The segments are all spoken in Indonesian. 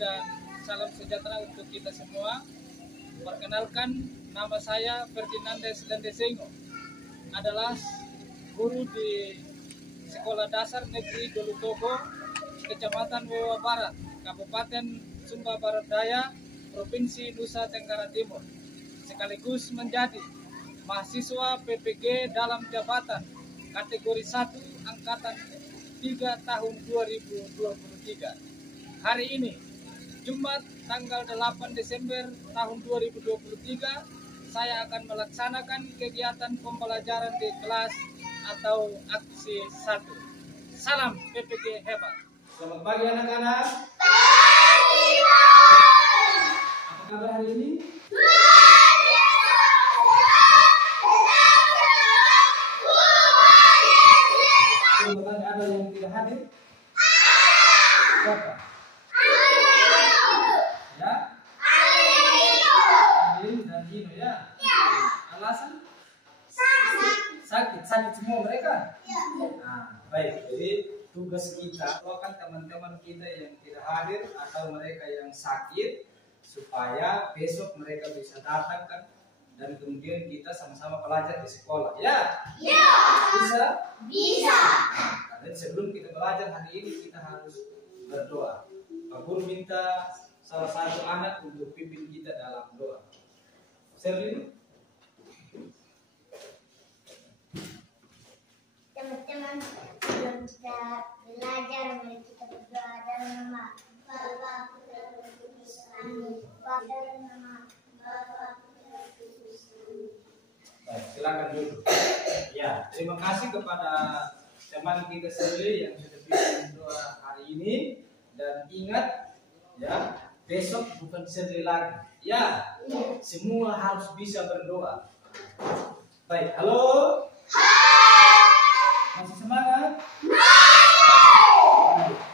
dan salam sejahtera untuk kita semua. Perkenalkan, nama saya Ferdinandes Lendesengo, adalah guru di Sekolah Dasar Negeri Dolutogo, Kecamatan Wewa Barat, Kabupaten Sumba Barat Daya, Provinsi Nusa Tenggara Timur, sekaligus menjadi mahasiswa PPG dalam jabatan kategori 1 Angkatan 3 tahun 2023. Hari ini, Jumat tanggal 8 Desember tahun 2023, saya akan melaksanakan kegiatan pembelajaran di kelas atau aksi 1. Salam PPG hebat. Selamat pagi anak-anak. Apa kabar hari ini? Teman-teman ada yang tidak hadir? Siapa? Ya? Adin dan Gino ya? Alasan? Sakit semua mereka? Nah, baik, jadi tugas kita doakan teman-teman kita yang tidak hadir atau mereka yang sakit supaya besok mereka bisa datang kan, dan kemudian kita sama-sama belajar di sekolah ya? Bisa. Nah, sebelum kita belajar hari ini kita harus berdoa. Pak Guru minta salah satu anak untuk pimpin kita dalam doa. Serlin. Teman-teman, sebelum kita belajar, mari kita berdoa dalam nama Bapa, Putra, dan Roh Kudus. Amin. Dalam nama Bapa, Putra, dan Roh Kudus. Baik, silakan duduk. Ya, terima kasih kepada teman kita sendiri yang sudah bikin doa hari ini, dan ingat ya, besok bukan sendiri lagi. Ya, semua harus bisa berdoa. Baik, halo. Masih semangat?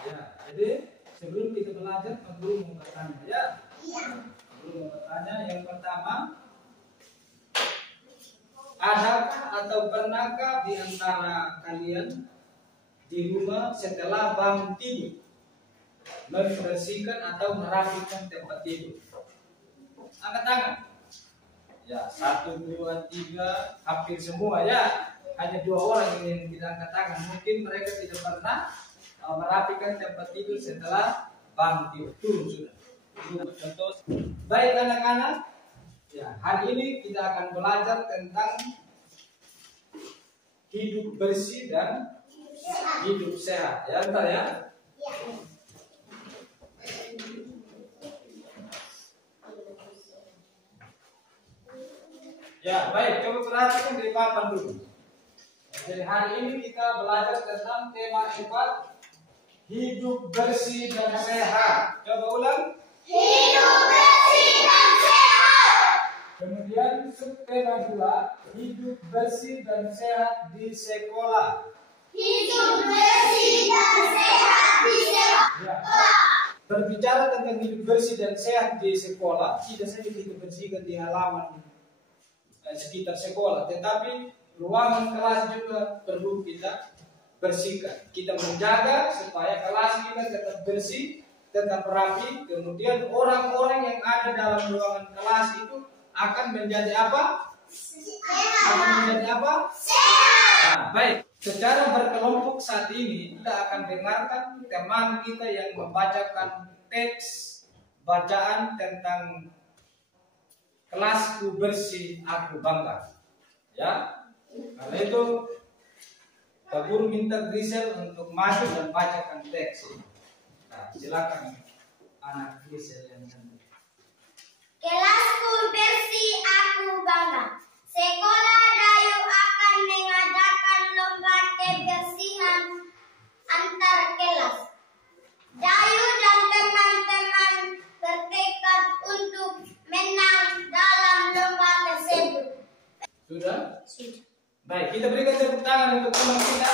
Ya, jadi sebelum kita belajar, Pak Guru mau bertanya ya. Pak Guru mau bertanya yang pertama, adakah atau pernahkah di antara kalian di rumah setelah bangun tidur membersihkan atau merapikan tempat tidur? Angkat tangan. Ya, 1, 2, 3, hampir semua ya. Hanya 2 orang yang tidak angkat tangan. Mungkin mereka tidak pernah merapikan tempat tidur setelah bangun tidur. Turun sudah. Contoh. Baik anak-anak. Ya, hari ini kita akan belajar tentang hidup bersih dan hidup sehat. Ya, bentar ya. Ya, baik. Coba perhatikan di papan dulu. Jadi hari ini kita belajar tentang tema 4, hidup bersih dan sehat. Coba ulang. Hidup bersih dan sehat. Kemudian subtema 2, hidup bersih dan sehat di sekolah. Hidup bersih dan sehat di sekolah. Ya. Berbicara tentang hidup bersih dan sehat di sekolah, tidak saja kita bersihkan di halaman sekitar sekolah, tetapi ruangan kelas juga perlu kita bersihkan. Kita menjaga supaya kelas kita tetap bersih, tetap rapi. Kemudian orang-orang yang ada dalam ruangan kelas itu akan menjadi apa? Akan menjadi apa? Nah, baik. Secara berkelompok saat ini kita akan dengarkan teman kita yang membacakan teks bacaan tentang kelasku bersih, aku bangga. Ya. Karena itu Pak Guru minta Grisel untuk maju dan bacakan teks. Nah, silakan anak Grisel yang cantik. Kelasku bersih, aku bangga. Sekolah Dayu akan mengadakan lomba kebersihan antar kelas. Dayu dan teman-teman bertekad untuk menang dalam lomba tersebut. Sudah? Sudah. Baik, kita berikan tepuk tangan untuk teman kita.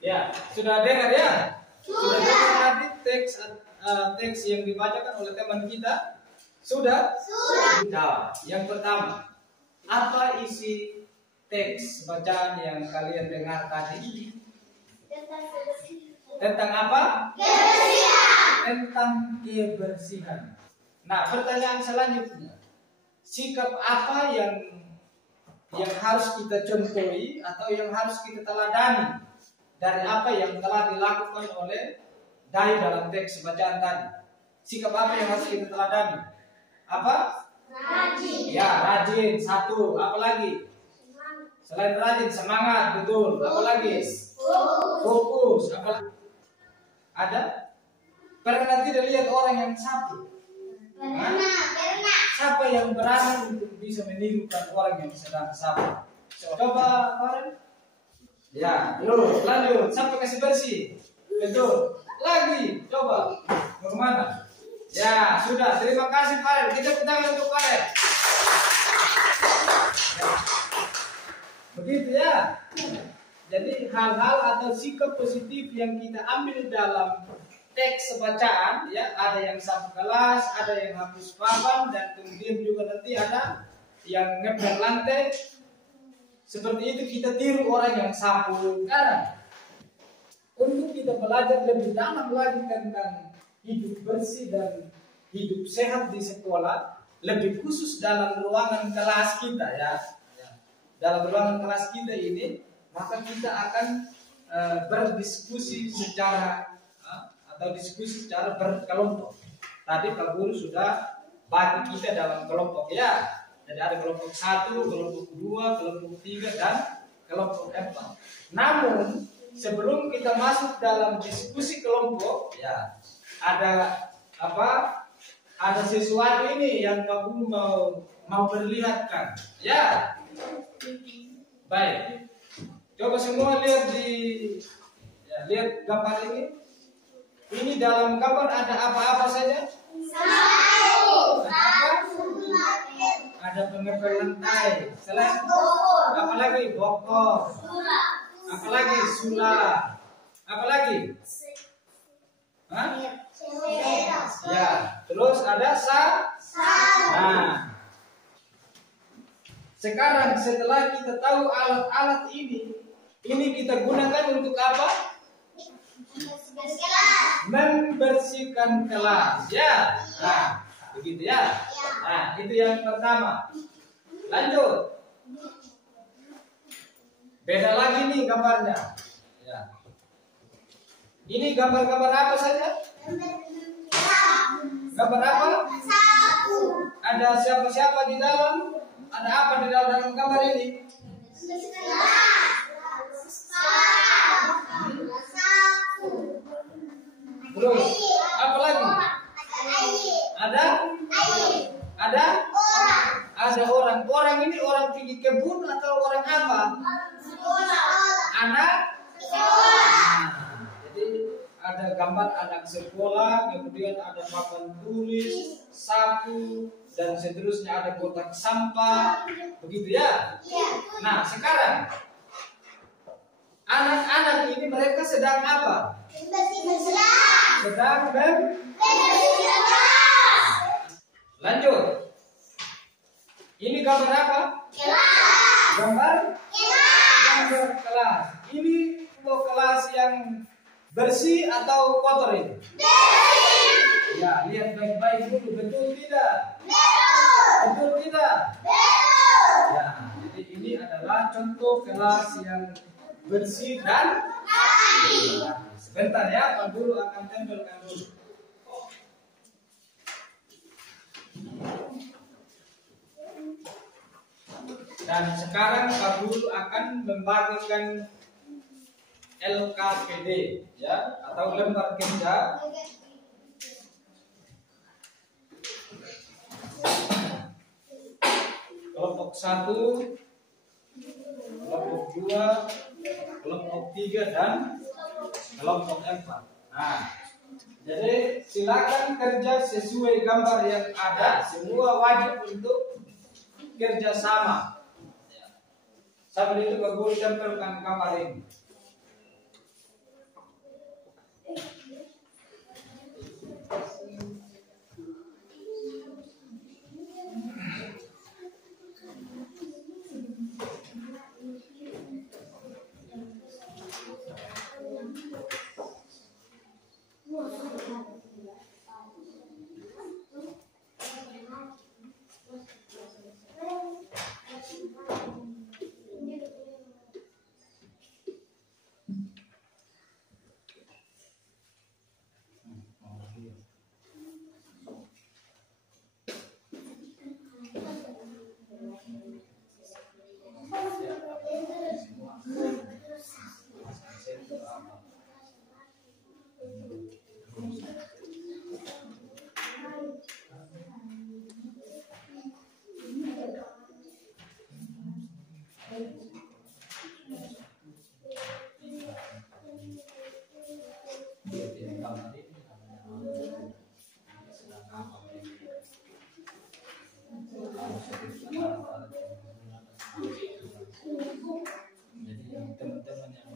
Ya, sudah dengar ya? Sudah dengar tadi teks yang dibacakan oleh teman kita? Sudah? Sudah. Yang pertama, apa isi teks bacaan yang kalian dengar tadi? Tentang apa? Kebersihan. Tentang kebersihan. Nah, pertanyaan selanjutnya, sikap apa yang harus kita contohi atau yang harus kita teladani dari apa yang telah dilakukan oleh Dai dalam teks bacaan tadi? Sikap apa yang harus kita teladani? Apa? Rajin. Ya, rajin. Satu. Apa lagi? Selain rajin, semangat, betul. Apa lagi? Fokus. Apa lagi? Ada? Pernah tidak lihat orang yang sapu? Pernah. Siapa yang berani untuk bisa menirukan orang yang sedang sapu? Coba, Karen. Ya, terus lanjut. Sampai kasih bersih. Betul. Lagi, coba. Bagaimana? Ya, sudah. Terima kasih, Karen. Kita tepuk tangan untuk Karen. Begitu ya. Jadi hal-hal atau sikap positif yang kita ambil dalam teks bacaan, ya, ada yang sapu kelas, ada yang hapus papan, dan kemudian juga nanti ada yang ngepel lantai. Seperti itu kita tiru orang yang sapu. Kan? Untuk kita belajar lebih dalam lagi tentang hidup bersih dan hidup sehat di sekolah, lebih khusus dalam ruangan kelas kita, ya. Dalam ruangan kelas kita ini, maka kita akan berdiskusi secara diskusi secara berkelompok. Tadi Pak Guru sudah bagi kita dalam kelompok, ya. Jadi ada kelompok 1, kelompok 2, kelompok 3, dan kelompok 4. Namun sebelum kita masuk dalam diskusi kelompok, ya, ada apa? Ada sesuatu ini yang Pak Guru mau perlihatkan, ya. Baik. Coba semua lihat lihat gambar ini. Ini dalam gambar ada apa-apa saja? Ada pengepel lantai. Selain apa lagi? Bokor. Apa lagi? Sula. Apa lagi? Hah? Ya. Terus ada Nah. Sekarang setelah kita tahu alat-alat ini kita gunakan untuk apa? Membersihkan kelas, ya. Nah, begitu ya. Nah, itu yang pertama. Lanjut. Beda lagi nih gambarnya. Ya. Ini gambar-gambar apa saja? Gambar apa? Ada siapa-siapa di dalam? Ada apa di dalam gambar ini? Terus apa lagi? Ada orang. Orang ini orang pergi kebun atau orang apa? Anak sekolah. Jadi ada gambar anak sekolah, kemudian ada papan tulis, sapu, dan seterusnya, ada kotak sampah, begitu ya. Nah, sekarang anak-anak ini mereka sedang apa? Sedang membersihkan. Lanjut. Ini gambar apa? Kelas. Gambar kelas. Ini kelas yang bersih atau kotor ini? Bersih. Ya, lihat baik-baik dulu. Betul tidak? Betul tidak? Ya, jadi ini adalah contoh kelas yang bersih dan rapi. Sebentar ya, Pak Guru akan tempelkan dulu. Dan sekarang Pak Guru akan membagikan LKPD, ya, atau lembar kerja. Kelompok 1, kelompok 2, kelompok 3, dan kelompok 4. Nah, jadi silakan kerja sesuai gambar yang ada. Semua wajib untuk kerja sama. Sambil itu Pak Guru tempelkan gambar ini. teman-teman yang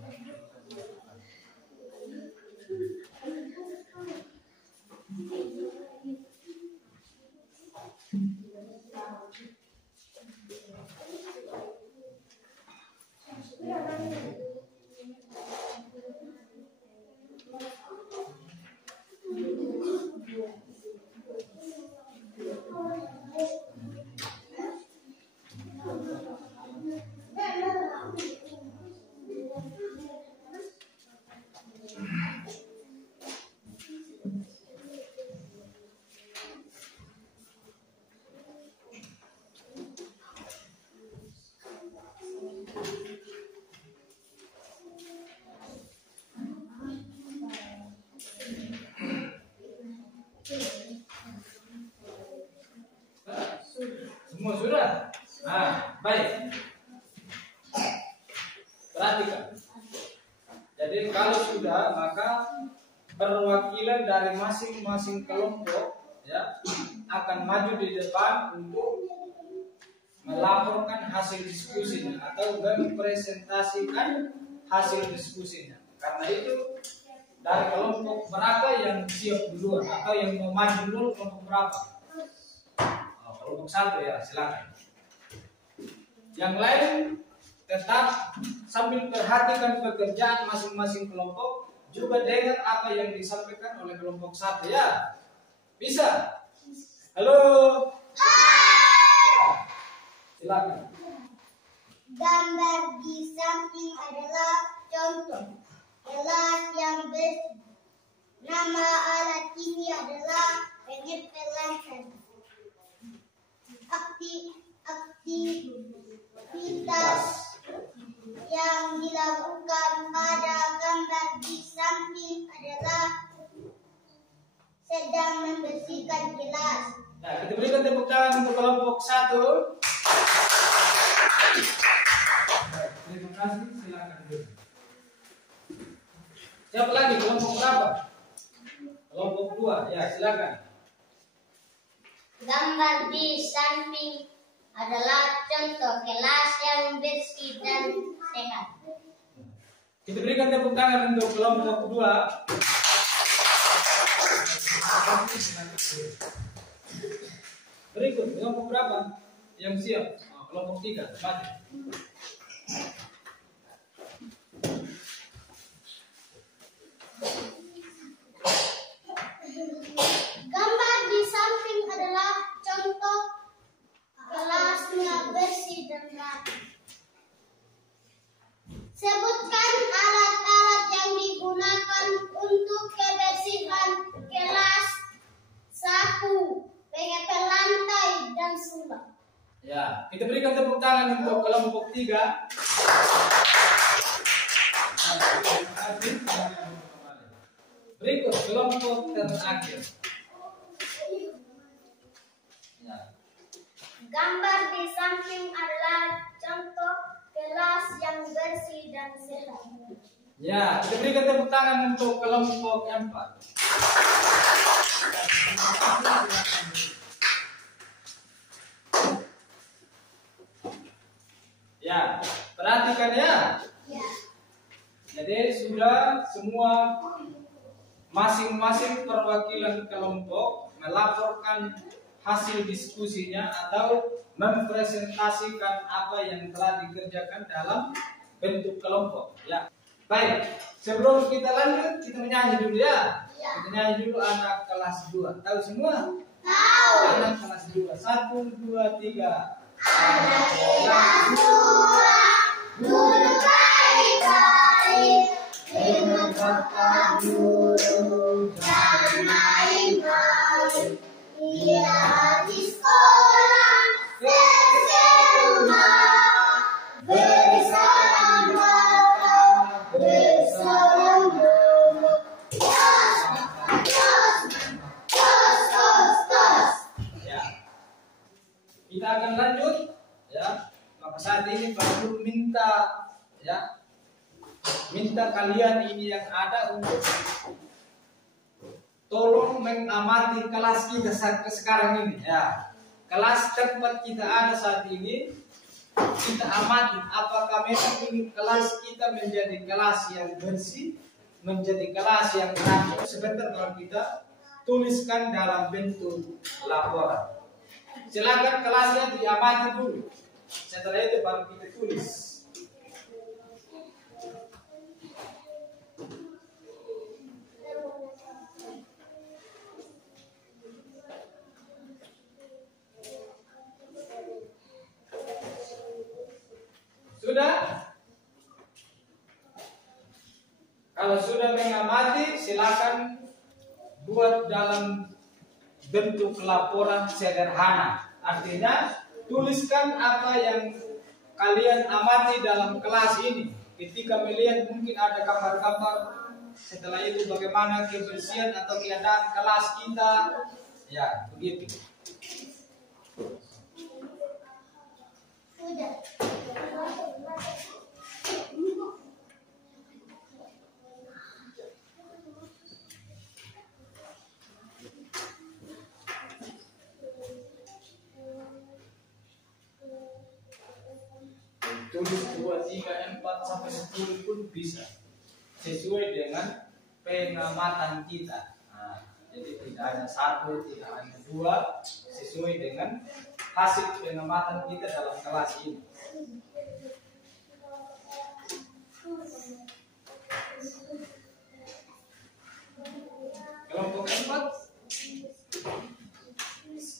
semua sudah. Nah, baik. Perhatikan. Jadi kalau sudah, maka perwakilan dari masing-masing kelompok ya akan maju di depan untuk melaporkan hasil diskusinya atau mempresentasikan hasil diskusinya. Karena itu dari kelompok berapa yang siap duluan atau yang mau maju dulu, kelompok berapa? Kelompok 1 ya, silakan. Yang lain tetap sambil perhatikan pekerjaan masing-masing kelompok, juga dengar apa yang disampaikan oleh kelompok 1 ya. Bisa? Halo? Ya. Silakan. Gambar di samping adalah contoh kelas yang bersih. Nama alat ini adalah pengepelan. Aktivitas yang dilakukan pada gambar di samping adalah sedang membersihkan kelas. Nah, kita berikan tepuk tangan untuk kelompok 1. Terima kasih, silakan dulu. Siapa lagi? Kelompok berapa? Kelompok 2, ya silakan. Gambar di samping adalah contoh kelas yang bersih dan sehat. Kita berikan tepuk tangan untuk kelompok 2. Berikut kelompok berapa yang siap? Kelompok 3, maju. Gambar di samping adalah contoh kelasnya bersih dan rapi. Sebutkan alat-alat yang digunakan untuk kebersihan kelas. 1. Pengepel lantai dan sulap. Ya, kita berikan tepuk tangan untuk kelompok 3. Berikut kelompok terakhir. Ya. Gambar di samping adalah contoh kelas yang bersih dan sehat. Ya, kita berikan tepuk tangan untuk kelompok 4. Ya, perhatikan ya. Ya. Jadi sudah semua masing-masing perwakilan kelompok melaporkan hasil diskusinya atau mempresentasikan apa yang telah dikerjakan dalam bentuk kelompok. Ya, baik. Sebelum kita lanjut, kita menyanyi dulu ya. Kita nyanyi dulu anak kelas 2. Tahu semua? Tahu. Anak kelas 2. 1, 2, 3. Anak kelas 2 duduk baik-baik dengan kata guru jangan main-main. Dia di sekolah selesai rumah bersalam kata bersalam guru. Tos. Ya. Kita akan lanjut ya. Maka saat ini Pak Guru minta kalian ini yang ada untuk tolong mengamati kelas kita sekarang ini ya. Kelas tempat kita ada saat ini kita amati apakah memang ini kelas kita menjadi kelas yang bersih, menjadi kelas yang rapi. Sebentar kalau kita tuliskan dalam bentuk laporan. Silakan kelasnya diamati dulu. Setelah itu baru kita tulis. Sudah? Kalau sudah mengamati, silakan buat dalam bentuk laporan sederhana. Artinya, tuliskan apa yang kalian amati dalam kelas ini. Ketika melihat mungkin ada gambar-gambar, setelah itu bagaimana kebersihan atau keadaan kelas kita. Ya, begitu. Tulis 2, 3, 4 sampai 10 pun bisa, sesuai dengan pengamatan kita. Nah, jadi tidak hanya 1, tidak hanya 2, sesuai dengan hasil pengamatan kita dalam kelas ini. Kelompok 4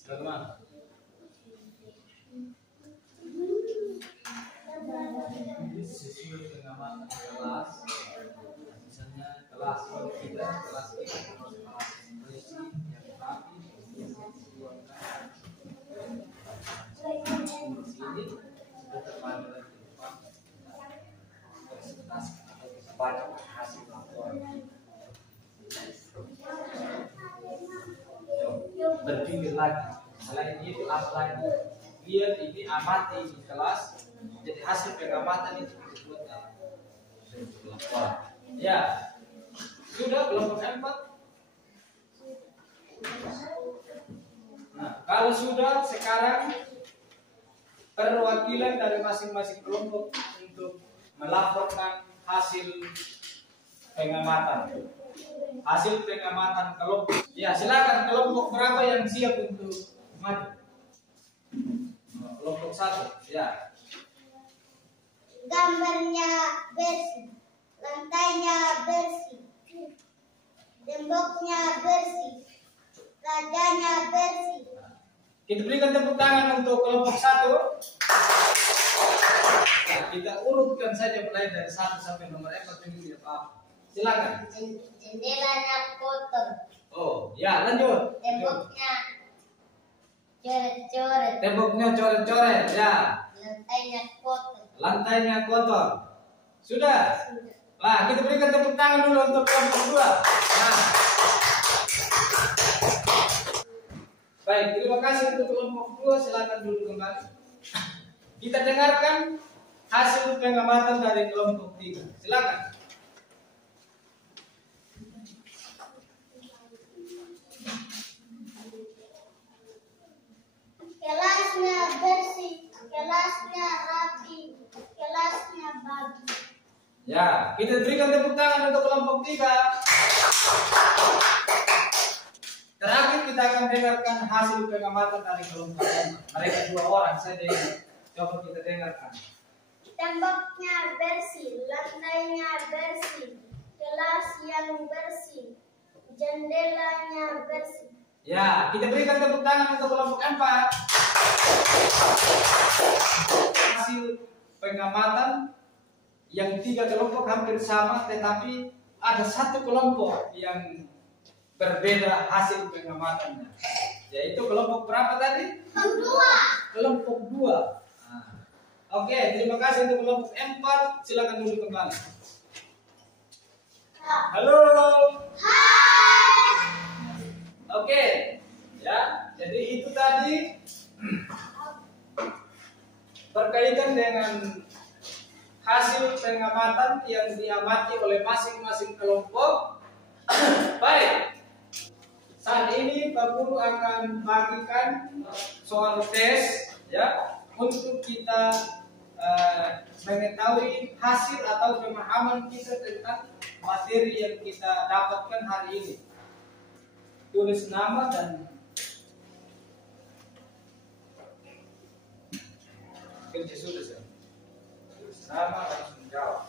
bagaimana? Sesuai pengamatan kelas, misalnya kelas kita kelas yang bersih, yang rapi, ini sudah terpadu di depan presentasi atau kita baca hasil laporan. Berpikir lagi, selain itu apa lagi? Biar ini amati di kelas. Jadi hasil pengamatan itu disebut laporan. Ya, sudah kelompok 4. Nah, kalau sudah, sekarang perwakilan dari masing-masing kelompok untuk melaporkan hasil pengamatan. Hasil pengamatan kelompok. Ya, silakan kelompok berapa yang siap untuk maju? Kelompok 1, ya. Gambarnya bersih, lantainya bersih, temboknya bersih, kacanya bersih. Kita berikan tepuk tangan untuk kelompok 1. Nah, kita urutkan saja mulai dari 1 sampai nomor 4 ini tidak apa-apa. Silakan. Jendelanya kotor. Oh, ya lanjut. Temboknya coret-coret. Temboknya coret-coret, ya. Lantainya kotor. Lantainya kotor. Sudah? Nah, kita berikan tepuk tangan dulu untuk kelompok 2. Nah. Baik, terima kasih untuk kelompok 2. Silakan dulu kembali. Kita dengarkan hasil pengamatan dari kelompok 3. Silakan. Kelasnya bersih, kelasnya rapi, kelasnya bagus. Ya, kita berikan tepuk tangan untuk kelompok 3. Terakhir kita akan dengarkan hasil pengamatan dari kelompok 4. Mereka 2 orang saja. Coba kita dengarkan. Temboknya bersih, lantainya bersih, kelas yang bersih, jendelanya bersih. Ya, kita berikan tepuk tangan untuk kelompok 4. Hasil pengamatan yang 3 kelompok hampir sama, tetapi ada 1 kelompok yang berbeda hasil pengamatannya. Yaitu kelompok berapa tadi? Kelompok 2. Nah. Oke, terima kasih untuk kelompok 4. Silakan dulu kembali. Halo. Hai. Oke, ya. Jadi itu tadi berkaitan dengan hasil pengamatan yang diamati oleh masing-masing kelompok. Baik. Saat ini Pak Guru akan bagikan soal tes, ya, untuk kita mengetahui hasil atau pemahaman kita tentang materi yang kita dapatkan hari ini. Tulis nama dan kerja sudah saya. Tulis nama langsung jawab.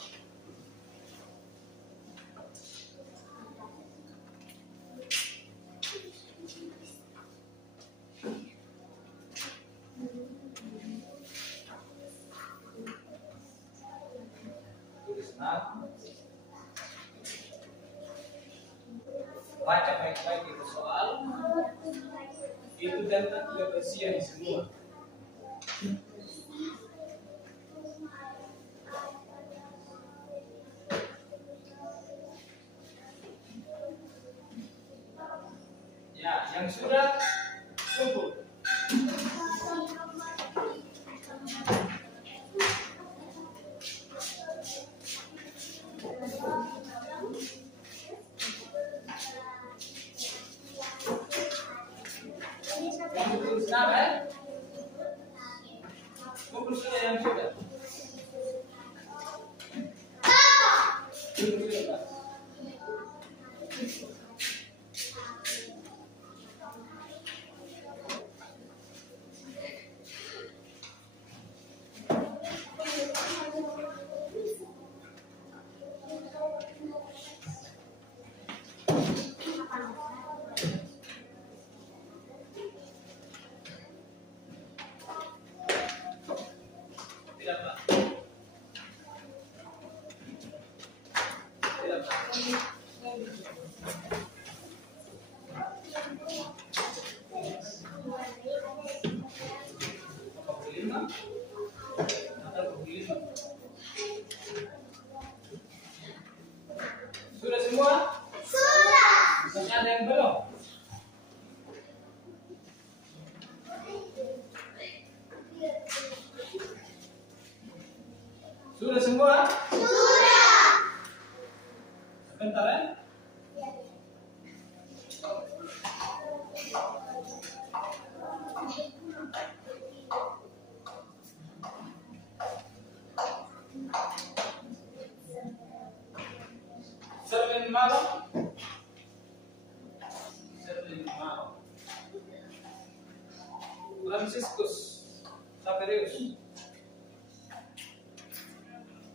Baca baik-baik itu soal itu tentang kebersihan semua. Ya, yang sudah cukup. Yang sudah. Sudah semua? Sudah. Misalnya ada yang belum? Sudah semua? Sudah. Sebentar ya. Senin malam. Franciscus Saperius.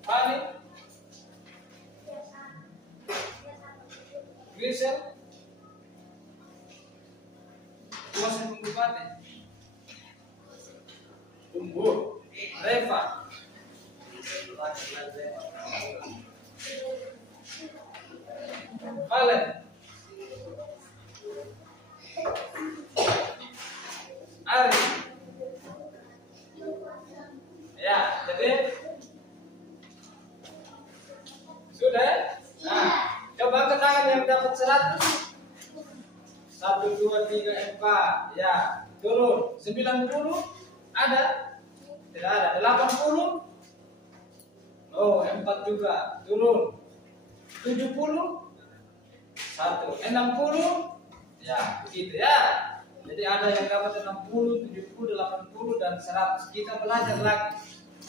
Pani. Grisel. Kuasa pembukaan. Tumbuh. Reva. Valen. Ari. Ya, jadi sudah. Nah, coba angkat tangan yang dapat 100. 1, 2, 3, 4. Ya, turun. 90 ada? Tidak ada. 80. Oh, 4 juga. Turun. 70. 1. 60. Ya, begitu ya. Jadi ada yang dapat 60, 70, 80 dan 100. Kita belajar lagi.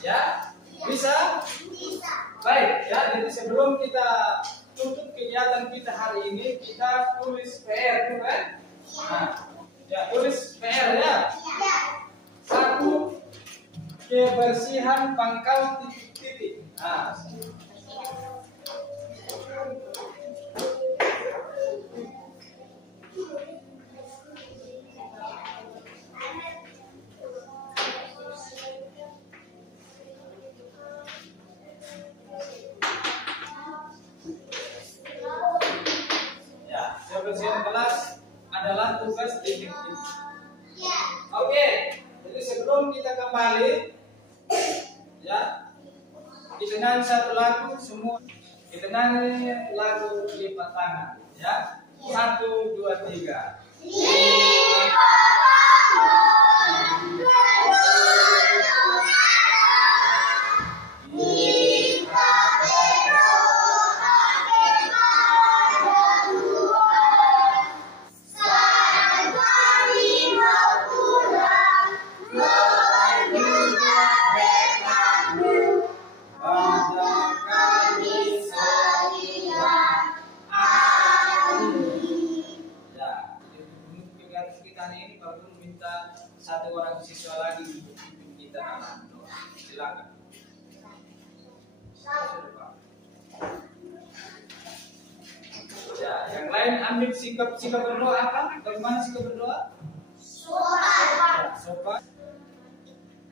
Ya? Bisa? Bisa. Baik, ya. Jadi sebelum kita tutup kegiatan kita hari ini, kita tulis PR, kan? Nah, ya, tulis PR ya. 1. Kebersihan pangkal titik-titik. Nah, kebersihan kelas adalah tugas titik-titik. Oke, jadi sebelum kita kembali, ya, kita nyanyi satu lagu semua. Kita nyanyi lagu lipat tangan, ya. 1, 2, 3. Selain ambil sikap berdoa apa? Bagaimana sikap berdoa? Sopan. Sopan.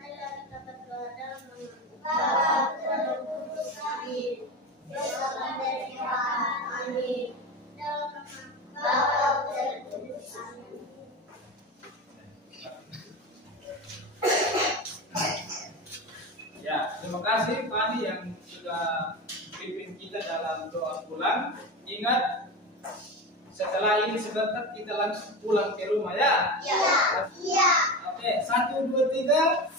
Ayo kita berdoa dalam nama Bapa, Putra, dan Roh Kudus. Amin. Berdoa dari Tuhan. Amin. Dalam nama Bapa, Putra, dan Roh Kudus. Amin. Ya, terima kasih Fani yang sudah pimpin kita dalam doa pulang. Ingat, setelah ini sebentar kita langsung pulang ke rumah ya. Iya. Iya. Oke, 1, 2, 3.